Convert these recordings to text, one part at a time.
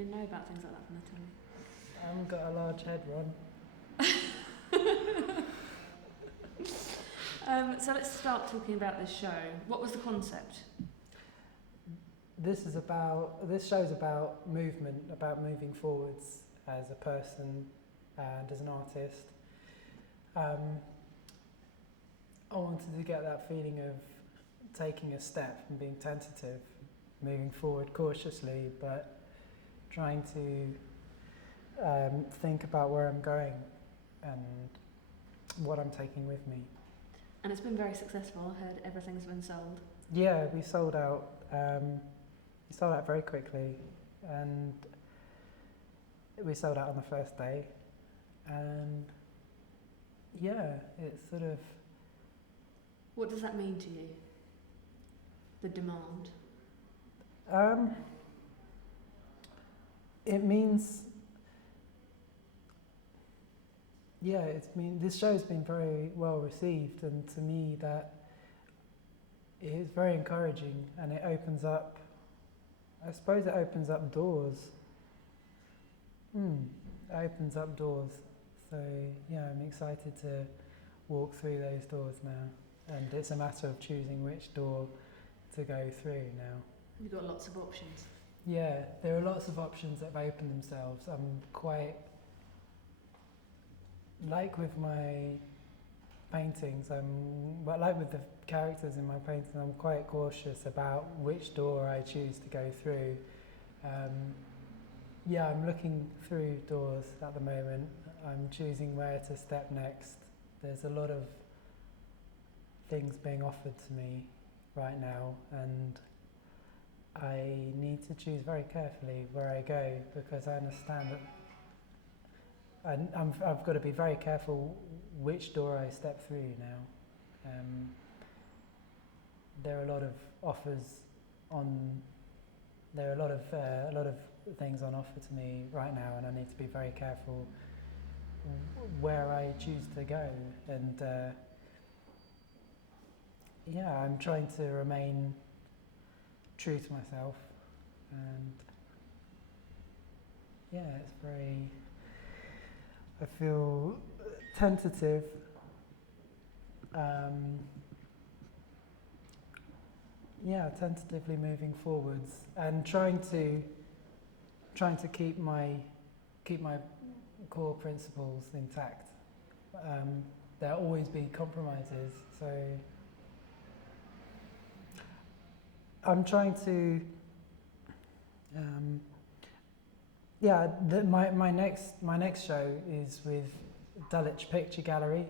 really know about things like that from the telly. I haven't got a large head, Ron. So let's start talking about this show. What was the concept? This show is about movement, about moving forwards as a person and as an artist. I wanted to get that feeling of taking a step and being tentative, moving forward cautiously, but trying to think about where I'm going and what I'm taking with me. And it's been very successful. I heard everything's been sold. Yeah, we sold out. We sold out very quickly, and we sold out on the first day. And yeah, it's sort of. What does that mean to you? The demand. It means. Yeah, this show's been very well received, and to me that is very encouraging, and it opens up. I suppose it opens up doors. It opens up doors. So yeah, I'm excited to walk through those doors now, and it's a matter of choosing which door to go through now. You've got lots of options. Yeah, there are lots of options that have opened themselves. I'm quite, like with my paintings, like with the characters in my paintings, I'm quite cautious about which door I choose to go through. I'm looking through doors at the moment. I'm choosing where to step next. There's a lot of things being offered to me right now, and I need to choose very carefully where I go, because I understand that I've got to be very careful which door I step through now. There are a lot of offers on. There are a lot of things on offer to me right now, and I need to be very careful where I choose to go. And I'm trying to remain true to myself, and it's very. I feel tentative. Tentatively moving forwards and trying to keep my core principles intact. There'll always be compromises, so I'm trying to. My next show is with Dulwich Picture Gallery,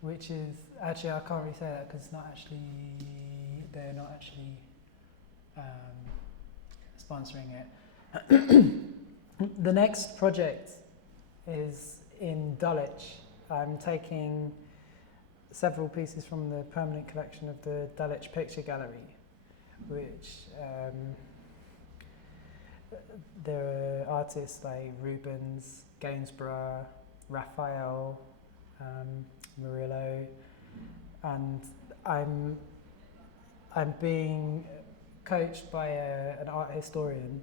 which is actually, I can't really say that because they're not actually sponsoring it. The next project is in Dulwich. I'm taking several pieces from the permanent collection of the Dulwich Picture Gallery, which there are artists like Rubens, Gainsborough, Raphael, Murillo, and I'm being coached by an art historian,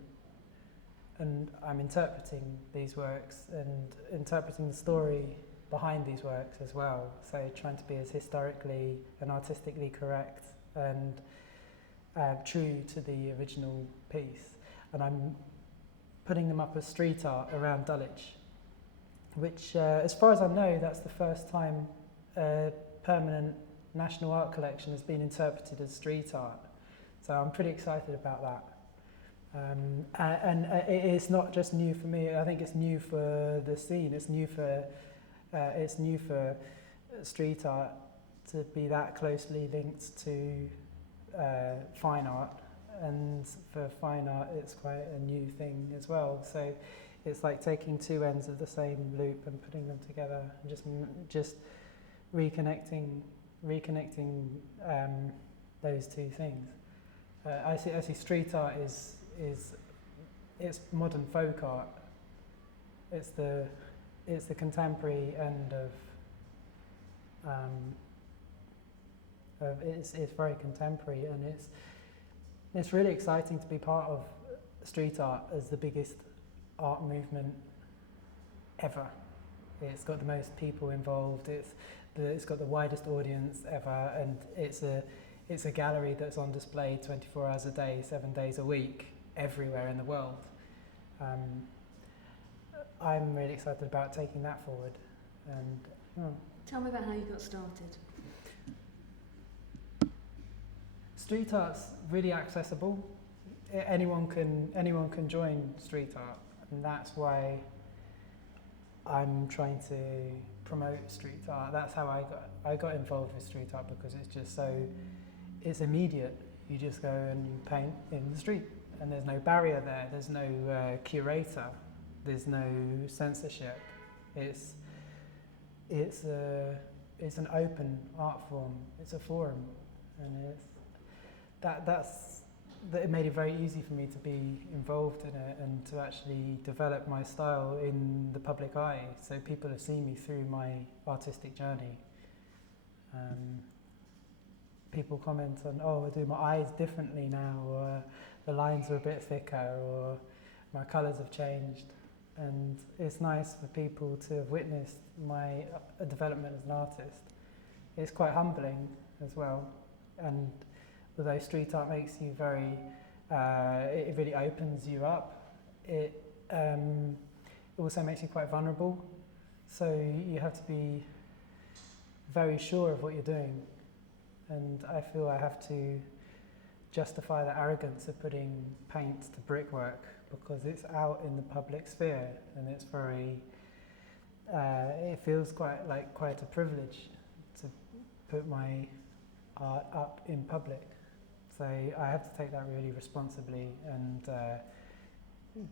and I'm interpreting these works and interpreting the story behind these works as well. So trying to be as historically and artistically correct and true to the original piece. And I'm putting them up as street art around Dulwich, which, as far as I know, that's the first time a permanent national art collection has been interpreted as street art. So I'm pretty excited about that. And it's not just new for me. I think it's new for the scene. It's new for street art to be that closely linked to fine art. And for fine art, it's quite a new thing as well. So it's like taking two ends of the same loop and putting them together, and just reconnecting those two things. I see street art is it's modern folk art. It's the contemporary end of it's very contemporary, and it's really exciting to be part of street art as the biggest art movement ever. It's got the most people involved. It's got the widest audience ever, and it's a gallery that's on display 24 hours a day, 7 days a week, everywhere in the world. I'm really excited about taking that forward. And Tell me about how you got started. street art's really accessible. Anyone can join street art, and that's why I'm trying to promote street art. That's how I got involved with street art, because it's immediate. You just go and you paint in the street, and there's no barrier there. There's no curator. There's no censorship. It's an open art form. It's a forum, and it made it very easy for me to be involved in it and to actually develop my style in the public eye, so people have seen me through my artistic journey. People comment on, I do my eyes differently now, or the lines are a bit thicker, or my colours have changed. And it's nice for people to have witnessed my development as an artist. It's quite humbling as well. And although street art makes you it really opens you up, it also makes you quite vulnerable. So you have to be very sure of what you're doing. And I feel I have to justify the arrogance of putting paint to brickwork, because it's out in the public sphere, and it's it feels quite a privilege to put my art up in public. So I have to take that really responsibly and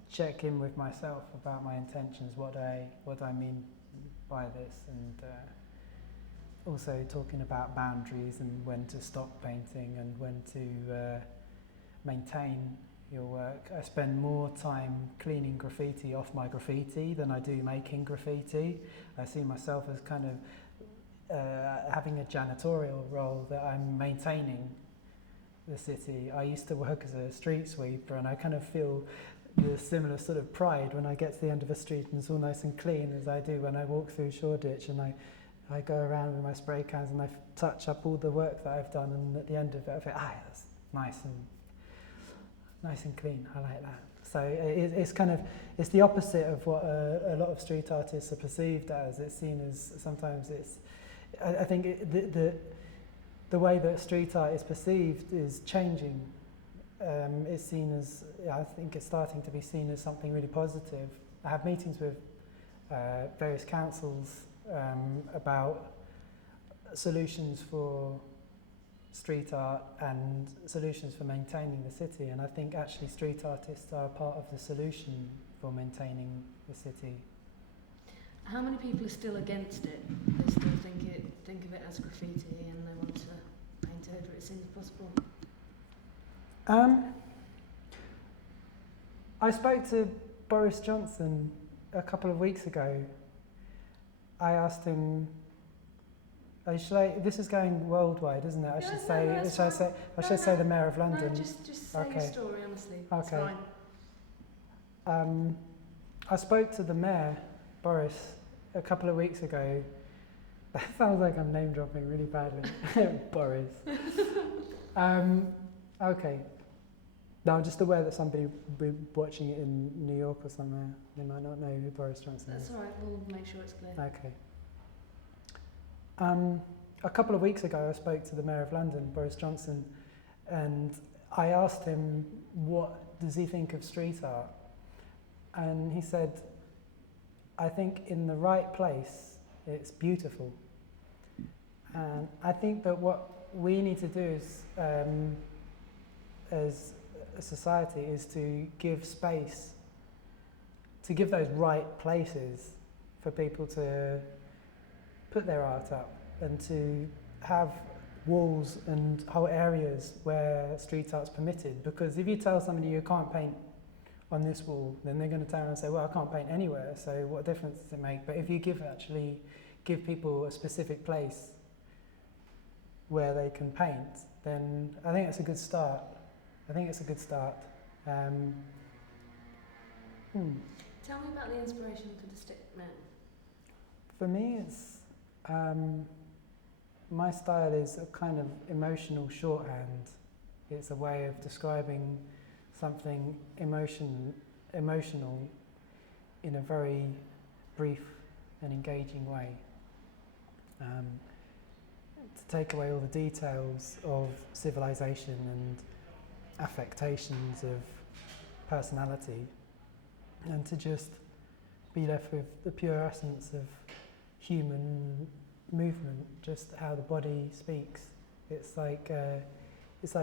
check in with myself about my intentions, what I mean by this, and also talking about boundaries and when to stop painting and when to maintain your work. I spend more time cleaning graffiti off my graffiti than I do making graffiti. I see myself as kind of having a janitorial role, that I'm maintaining the city. I used to work as a street sweeper, and I kind of feel the similar sort of pride when I get to the end of a street and it's all nice and clean, as I do when I walk through Shoreditch, and I go around with my spray cans and I touch up all the work that I've done, and at the end of it I think, that's nice and clean. I like that. So it's the opposite of what a lot of street artists are perceived as. It's seen as, sometimes I think the way that street art is perceived is changing. It's seen as, I think it's starting to be seen as something really positive. I have meetings with various councils about solutions for street art and solutions for maintaining the city, and I think actually street artists are part of the solution for maintaining the city. How many people are still against it? They still think of it as graffiti, and they want to paint over it as soon as possible? I spoke to Boris Johnson a couple of weeks ago. I asked him, this is going worldwide, isn't it? I should say the Mayor of London. No, just say your story, honestly. It's Okay. fine. I spoke to the Mayor, Boris, a couple of weeks ago. That sounds like I'm name dropping really badly. Boris. Okay. No, I'm just aware that somebody will be watching it in New York or somewhere. They might not know who Boris Johnson is. That's all right, we'll make sure it's clear. Okay. A couple of weeks ago, I spoke to the Mayor of London, Boris Johnson, and I asked him, what does he think of street art? And he said, I think in the right place, it's beautiful. And I think that what we need to do is, as a society, is to give space, to give those right places for people to put their art up, and to have walls and whole areas where street art's permitted. Because if you tell somebody you can't paint on this wall, then they're going to turn around and say, well, I can't paint anywhere, so what difference does it make? But if you give people a specific place where they can paint, then I think it's a good start. Tell me about the inspiration for the stick men. For me, it's my style is a kind of emotional shorthand. It's a way of describing something emotional in a very brief and engaging way. To take away all the details of civilization and affectations of personality, and to just be left with the pure essence of human movement, just how the body speaks. It's like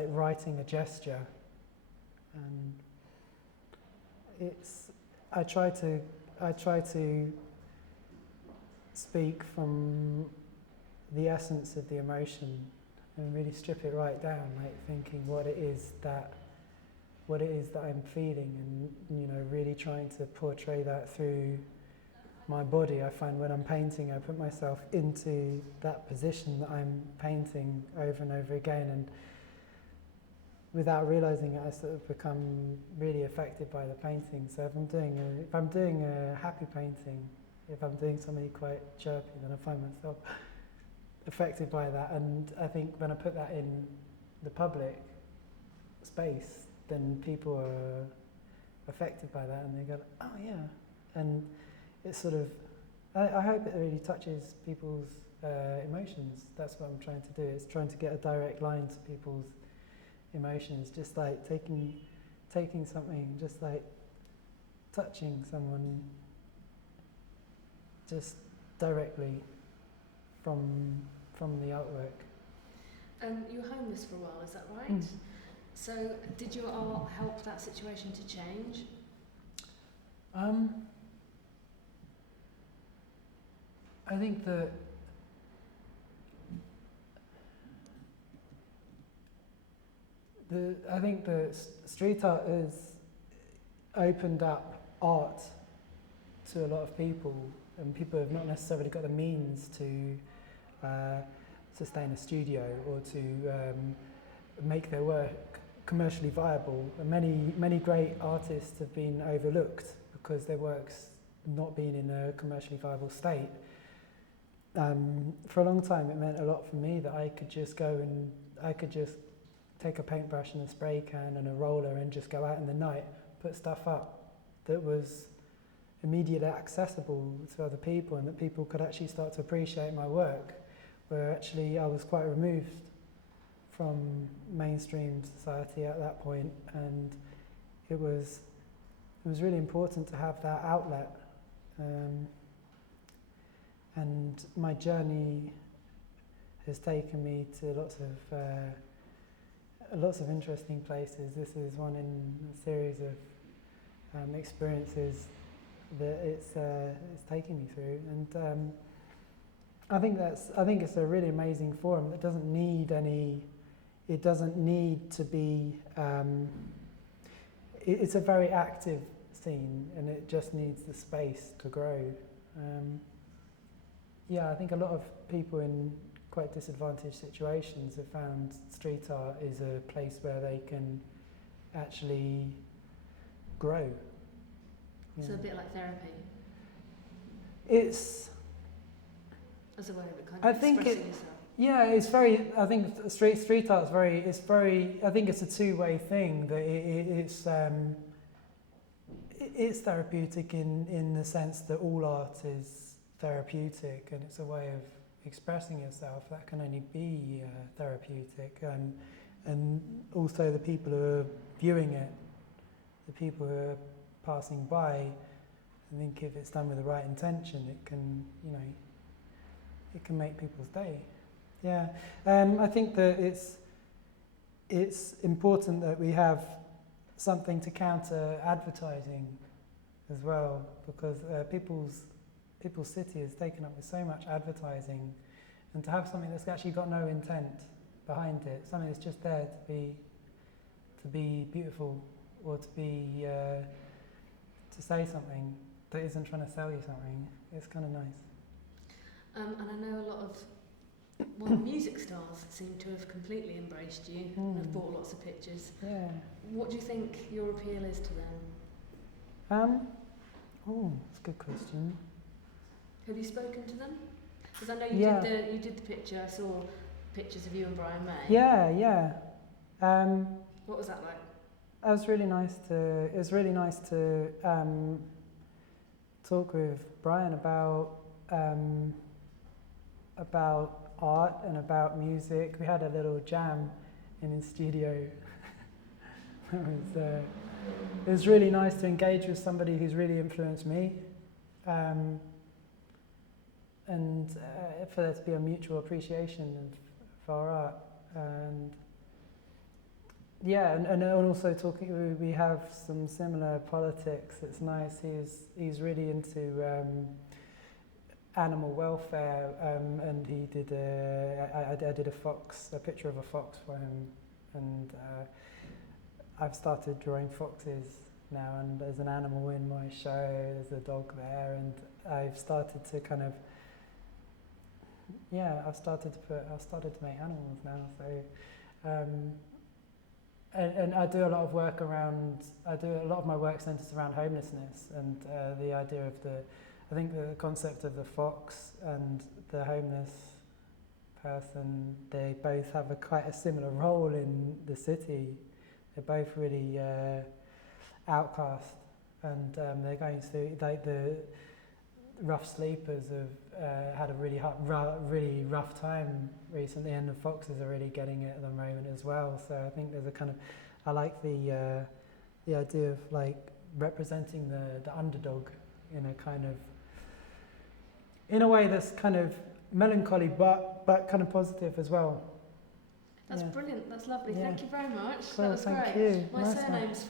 writing a gesture, and I try to speak from the essence of the emotion and really strip it right down, like thinking what it is that I'm feeling, and really trying to portray that through my body. I find when I'm painting, I put myself into that position that I'm painting over and over again, and without realizing it, I sort of become really affected by the painting. So if I'm doing a happy painting, if I'm doing something quite chirpy, then I find myself affected by that. And I think when I put that in the public space, then people are affected by that, and they go, oh yeah. And it's sort of, I hope it really touches people's emotions. That's what I'm trying to do. It's trying to get a direct line to people's emotions, just like taking something, just like touching someone just directly from the artwork. You were homeless for a while, is that right? So did your art help that situation to change? I think that the street art has opened up art to a lot of people, and people have not necessarily got the means to sustain a studio or to make their work commercially viable. And many great artists have been overlooked because their work's not been in a commercially viable state. For a long time, it meant a lot for me that I could just take a paintbrush and a spray can and a roller and just go out in the night, put stuff up that was immediately accessible to other people, and that people could actually start to appreciate my work, where actually I was quite removed from mainstream society at that point, and it was really important to have that outlet. And my journey has taken me to lots of interesting places. This is one in a series of experiences that it's taken me through, and I think it's a really amazing forum that doesn't need to be. It's a very active scene, and it just needs the space to grow. I think a lot of people in quite disadvantaged situations have found street art is a place where they can actually grow. So a bit like therapy? It's... As a way of kind of expressing yourself? Yeah, it's very... I think street art's very... I think it's a two-way thing. That it's therapeutic in the sense that all art is therapeutic, and it's a way of expressing yourself that can only be therapeutic, and also the people who are viewing it, the people who are passing by, I think if it's done with the right intention, it can make people's day. I think that it's important that we have something to counter advertising as well, because people's city is taken up with so much advertising, and to have something that's actually got no intent behind it, something that's just there to be beautiful, or to be to say something that isn't trying to sell you something, it's kind of nice. And I know a lot of music stars seem to have completely embraced you and have bought lots of pictures. Yeah. What do you think your appeal is to them? Oh, that's a good question. Have you spoken to them? Because I know Yeah. you did the picture. I saw pictures of you and Brian May. Yeah. What was that like? It was really nice to talk with Brian about art and about music. We had a little jam in his studio. It was really nice to engage with somebody who's really influenced me, and for there to be a mutual appreciation of our art. And yeah, and also talking, we have some similar politics. It's nice. He's really into animal welfare, and he did I did a picture of a fox for him, and I've started drawing foxes now, and there's an animal in my show. There's a dog there, and I've started to kind of I've started to make animals now. So. And I do a lot of work around. I do a lot of my work centres around homelessness and the idea of I think the concept of the fox and the homeless person. They both have quite a similar role in the city. They're both really outcast, and they're going through like the rough sleepers have had a really rough time recently, and the foxes are really getting it at the moment as well. So I think there's a kind of, I like the idea of like representing the underdog in a kind of, in a way that's kind of melancholy but kind of positive as well. That's brilliant. That's lovely. Yeah. Thank you very much. Cool, That was thank great. you. My Nice one. surname's